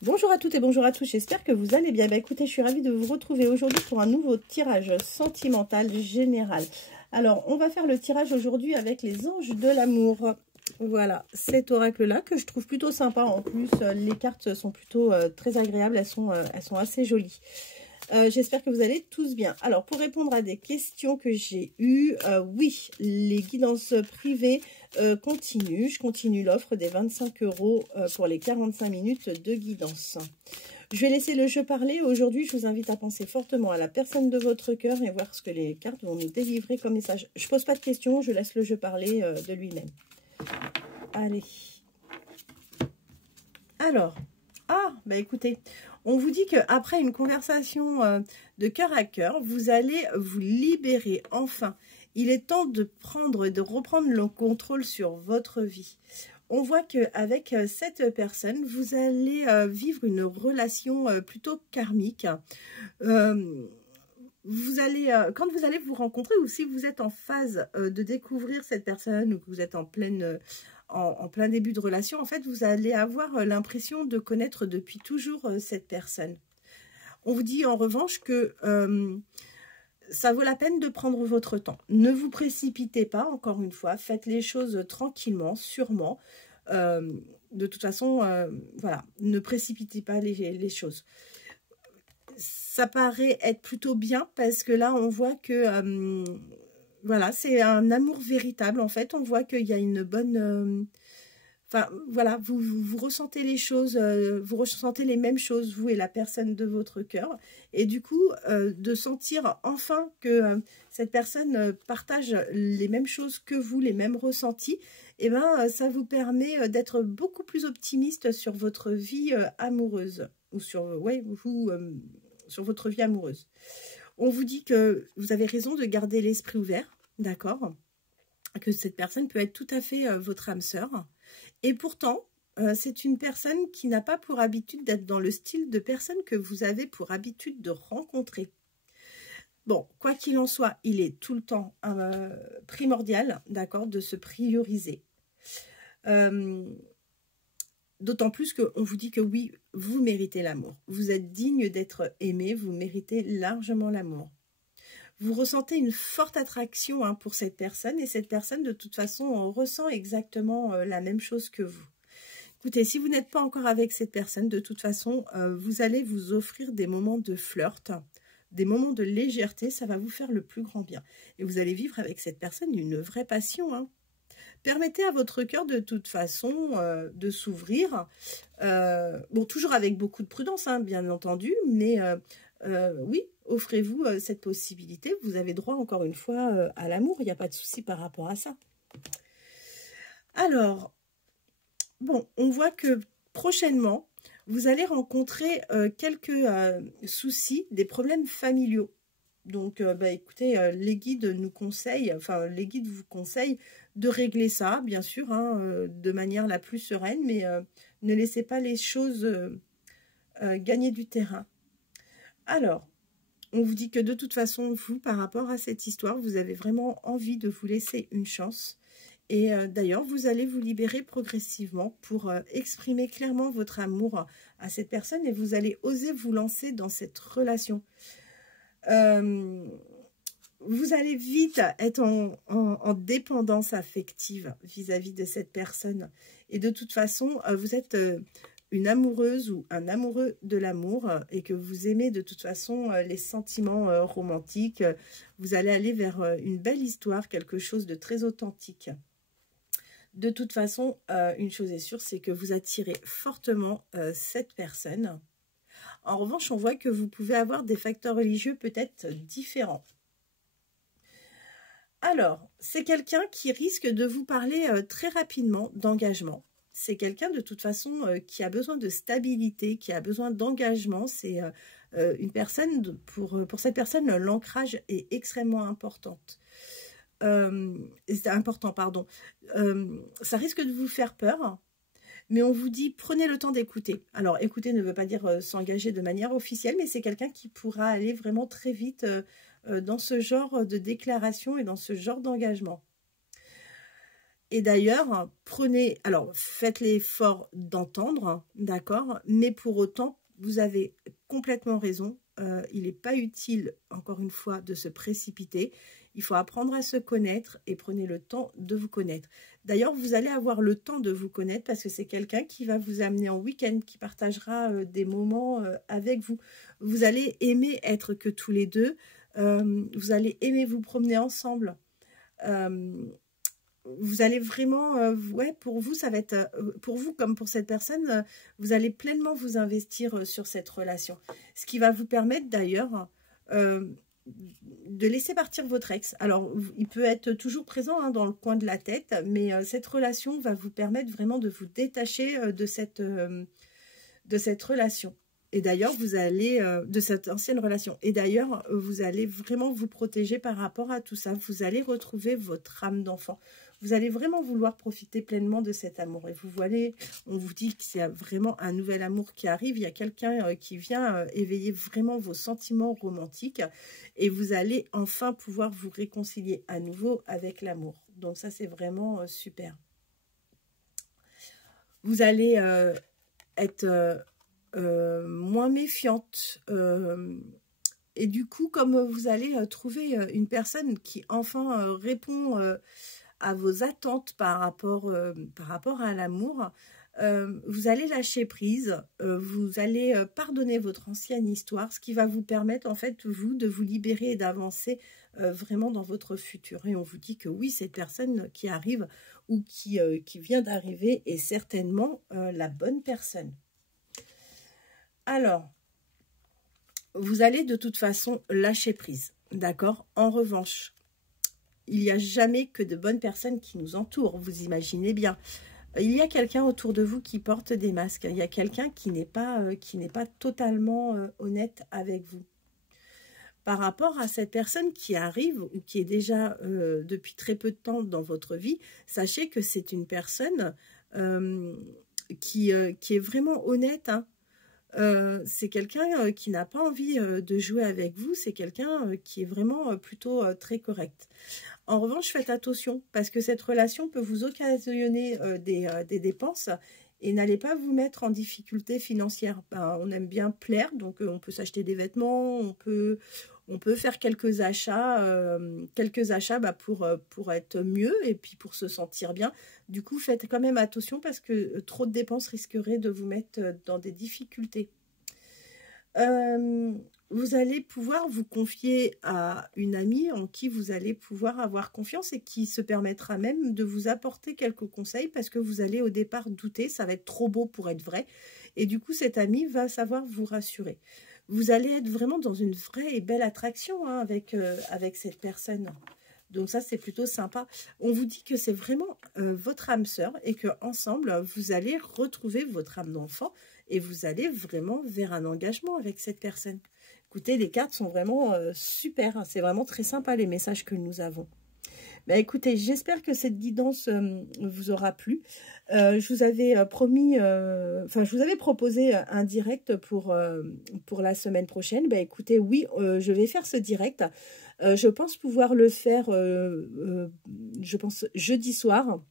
Bonjour à toutes et bonjour à tous, j'espère que vous allez bien. Écoutez, je suis ravie de vous retrouver aujourd'hui pour un nouveau tirage sentimental général. Alors, on va faire le tirage aujourd'hui avec les anges de l'amour. Voilà, cet oracle-là que je trouve plutôt sympa. En plus, les cartes sont plutôt très agréables, elles sont assez jolies. J'espère que vous allez tous bien. Alors, pour répondre à des questions que j'ai eues, oui, les guidances privées continuent. Je continue l'offre des 25 € pour les 45 minutes de guidance. Je vais laisser le jeu parler. Aujourd'hui, je vous invite à penser fortement à la personne de votre cœur et voir ce que les cartes vont nous délivrer comme message. Je ne pose pas de questions, je laisse le jeu parler de lui-même. Allez. Alors, bah écoutez, on vous dit qu'après une conversation de cœur à cœur, vous allez vous libérer enfin. Il est temps de reprendre le contrôle sur votre vie. On voit qu'avec cette personne, vous allez vivre une relation plutôt karmique. Vous allez, quand vous allez vous rencontrer, ou si vous êtes en phase de découvrir cette personne, ou que vous êtes en plein début de relation, en fait, vous allez avoir l'impression de connaître depuis toujours cette personne. On vous dit en revanche que ça vaut la peine de prendre votre temps. Ne vous précipitez pas, encore une fois, faites les choses tranquillement, sûrement. De toute façon, voilà, ne précipitez pas les choses. Ça paraît être plutôt bien parce que là, on voit que... voilà, c'est un amour véritable, en fait. On voit qu'il y a une bonne... Enfin, voilà, vous ressentez les choses, vous ressentez les mêmes choses, vous et la personne de votre cœur. Et du coup, de sentir enfin que cette personne partage les mêmes choses que vous, les mêmes ressentis, et ben, ça vous permet d'être beaucoup plus optimiste sur votre vie amoureuse. Ou sur, ouais, sur votre vie amoureuse. On vous dit que vous avez raison de garder l'esprit ouvert, d'accord? Que cette personne peut être tout à fait votre âme sœur. Et pourtant, c'est une personne qui n'a pas pour habitude d'être dans le style de personne que vous avez pour habitude de rencontrer. Bon, quoi qu'il en soit, il est tout le temps primordial, d'accord, de se prioriser. D'autant plus qu'on vous dit que oui, vous méritez l'amour. Vous êtes digne d'être aimé, vous méritez largement l'amour. Vous ressentez une forte attraction pour cette personne et cette personne, de toute façon, ressent exactement la même chose que vous. Écoutez, si vous n'êtes pas encore avec cette personne, de toute façon, vous allez vous offrir des moments de flirt, des moments de légèreté, ça va vous faire le plus grand bien. Et vous allez vivre avec cette personne une vraie passion. Permettez à votre cœur, de toute façon, de s'ouvrir. Bon, toujours avec beaucoup de prudence, bien entendu, mais oui, offrez-vous cette possibilité. Vous avez droit, encore une fois, à l'amour. Il n'y a pas de souci par rapport à ça. Alors, bon, on voit que prochainement, vous allez rencontrer quelques soucis, des problèmes familiaux. Donc, bah, écoutez, les guides nous conseillent, enfin, les guides vous conseillent de régler ça, bien sûr, de manière la plus sereine, mais ne laissez pas les choses gagner du terrain. Alors, on vous dit que de toute façon, vous, par rapport à cette histoire, vous avez vraiment envie de vous laisser une chance. Et d'ailleurs, vous allez vous libérer progressivement pour exprimer clairement votre amour à cette personne et vous allez oser vous lancer dans cette relation. Vous allez vite être en dépendance affective vis-à-vis de cette personne. Et de toute façon, vous êtes une amoureuse ou un amoureux de l'amour et que vous aimez de toute façon les sentiments romantiques. Vous allez aller vers une belle histoire, quelque chose de très authentique. De toute façon, une chose est sûre, c'est que vous attirez fortement cette personne. En revanche, on voit que vous pouvez avoir des facteurs religieux peut-être différents. Alors, c'est quelqu'un qui risque de vous parler très rapidement d'engagement. C'est quelqu'un de toute façon qui a besoin de stabilité, qui a besoin d'engagement. C'est une personne, pour cette personne, l'ancrage est extrêmement important. C'est important, pardon. Ça risque de vous faire peur. Mais on vous dit, prenez le temps d'écouter. Alors, écouter ne veut pas dire s'engager de manière officielle, mais c'est quelqu'un qui pourra aller vraiment très vite dans ce genre de déclaration et dans ce genre d'engagement. Et d'ailleurs, prenez, alors faites l'effort d'entendre, d'accord, mais pour autant, vous avez complètement raison. Il n'est pas utile, encore une fois, de se précipiter. Il faut apprendre à se connaître et prenez le temps de vous connaître. D'ailleurs, vous allez avoir le temps de vous connaître parce que c'est quelqu'un qui va vous amener en week-end, qui partagera des moments avec vous. Vous allez aimer être que tous les deux. Vous allez aimer vous promener ensemble. Vous allez vraiment, ouais, pour vous, ça va être, pour vous comme pour cette personne, vous allez pleinement vous investir sur cette relation. Ce qui va vous permettre d'ailleurs de laisser partir votre ex. Alors, il peut être toujours présent dans le coin de la tête, mais cette relation va vous permettre vraiment de vous détacher de cette relation. Et d'ailleurs, vous allez, de cette ancienne relation. Et d'ailleurs, vous allez vraiment vous protéger par rapport à tout ça. Vous allez retrouver votre âme d'enfant. Vous allez vraiment vouloir profiter pleinement de cet amour. Et vous voyez, on vous dit que c'est vraiment un nouvel amour qui arrive. Il y a quelqu'un qui vient éveiller vraiment vos sentiments romantiques. Et vous allez enfin pouvoir vous réconcilier à nouveau avec l'amour. Donc ça, c'est vraiment super. Vous allez être moins méfiante. Et du coup, comme vous allez trouver une personne qui enfin répond à vos attentes par rapport à l'amour, vous allez lâcher prise, vous allez pardonner votre ancienne histoire, ce qui va vous permettre en fait, vous, de vous libérer et d'avancer vraiment dans votre futur. Et on vous dit que oui, cette personne qui arrive ou qui vient d'arriver est certainement la bonne personne. Alors, vous allez de toute façon lâcher prise, d'accord? En revanche, il n'y a jamais que de bonnes personnes qui nous entourent, vous imaginez bien. Il y a quelqu'un autour de vous qui porte des masques. Il y a quelqu'un qui n'est pas totalement honnête avec vous. Par rapport à cette personne qui arrive ou qui est déjà depuis très peu de temps dans votre vie, sachez que c'est une personne qui est vraiment honnête, hein. C'est quelqu'un qui n'a pas envie de jouer avec vous, c'est quelqu'un qui est vraiment plutôt très correct. En revanche, faites attention parce que cette relation peut vous occasionner des dépenses et n'allez pas vous mettre en difficulté financière. On aime bien plaire, donc on peut s'acheter des vêtements, on peut faire quelques achats pour être mieux et puis pour se sentir bien. Du coup, faites quand même attention parce que trop de dépenses risqueraient de vous mettre dans des difficultés. Vous allez pouvoir vous confier à une amie en qui vous allez pouvoir avoir confiance et qui se permettra même de vous apporter quelques conseils parce que vous allez au départ douter, ça va être trop beau pour être vrai. Et du coup, cette amie va savoir vous rassurer. Vous allez être vraiment dans une vraie et belle attraction avec cette personne. Donc ça, c'est plutôt sympa. On vous dit que c'est vraiment votre âme sœur et qu'ensemble, vous allez retrouver votre âme d'enfant et vous allez vraiment vers un engagement avec cette personne. Écoutez, les cartes sont vraiment super. Hein. C'est vraiment très sympa les messages que nous avons. Bah, écoutez, j'espère que cette guidance vous aura plu. Je vous avais je vous avais proposé un direct pour la semaine prochaine. Bah, écoutez, oui, je vais faire ce direct. Je pense pouvoir le faire, je pense, jeudi soir.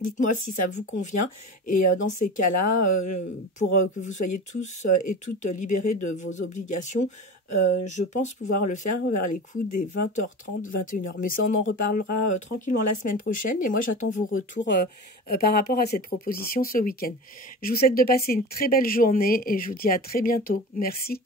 Dites-moi si ça vous convient. Et dans ces cas-là, pour que vous soyez tous et toutes libérés de vos obligations, je pense pouvoir le faire vers les coups des 20h30, 21h. Mais ça, on en reparlera tranquillement la semaine prochaine. Et moi, j'attends vos retours par rapport à cette proposition ce week-end. Je vous souhaite de passer une très belle journée et je vous dis à très bientôt. Merci.